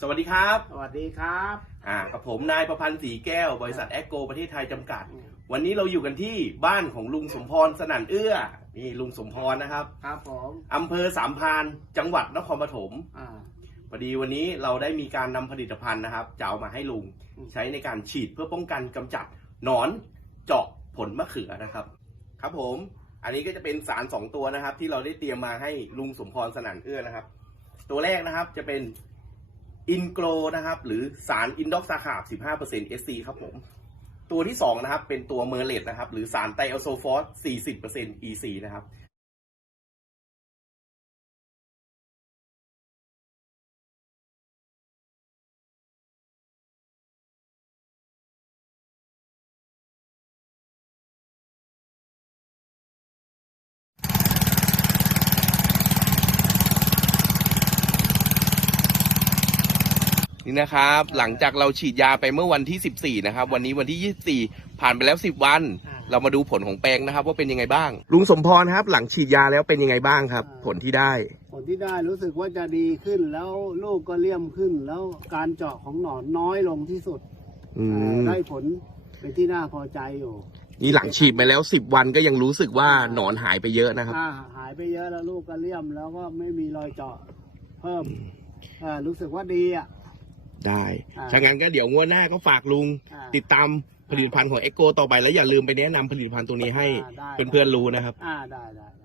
สวัสดีครับ สวัสดีครับอ่ากับผมนายประพันธ์ศรีแก้ว บริษัทแอคโกประเทศไทยจำกัด วันนี้เราอยู่กันที่บ้านของลุงสมพรสนั่นเอื้อนี่ลุงสมพรนะครับครับผมอำเภอสามพรานจังหวัดนครปฐมอ่าพอดีวันนี้เราได้มีการนำผลิตภัณฑ์นะครับจะเอามาให้ลุงอืมใช้ในการฉีดเพื่อป้องกันกำจัดหนอนเจาะผลมะเขือนะครับ ครับผม อันนี้ก็จะเป็นสารสองตัวนะครับ ที่เราได้เตรียมมาให้ลุงสมพรสนั่นเอื้อนะครับ ตัวแรกนะครับจะเป็น อินโกรนะครับ หรือสารอินด็อกซาคาบ 15% SC ครับผม ตัวที่สองนะครับ เป็นตัวเมอร์เลตนะครับ หรือสารไตโอโซฟอส 40% EC นะครับ นี่นะครับ หลังจากเราฉีดยาไปเมื่อวันที่ 14 นะครับ วันนี้วันที่ 24 ผ่านไปแล้ว 10 วัน เรามาดูผลของแปลงนะครับ ว่าเป็นยังไงบ้าง ลุงสมพรครับ หลังฉีดยาแล้วเป็นยังไงบ้างครับ ผลที่ได้ ผลที่ได้รู้สึกว่าจะดีขึ้นแล้วลูกก็เลี่ยมขึ้น แล้วการเจาะของหนอนน้อยลงที่สุดอือ่ามได้ผลเป็นที่น่าพอใจอยู่นี่หลังฉีดไปแล้ว 10 วันก็ยังรู้สึกว่าหนอนหายไปเยอะนะครับ อ่าหายไปเยอะแล้วลูกก็เลี่ยมแล้วก็ไม่มีรอยเจาะเพิ่มอ่ารู้สึกว่าดีอะ ได้อ่า ถ้างั้นก็เดี๋ยวงวดหน้าก็ฝากลุง อ่า ติดตามผลิตภัณฑ์ของเอ็กโกต่อไปแล้วอย่าลืมไปแนะนำผลิตภัณฑ์ตัวนี้ให้อ่าได้ เพื่อนๆรู้นะครับ อ่าได้ได้ได้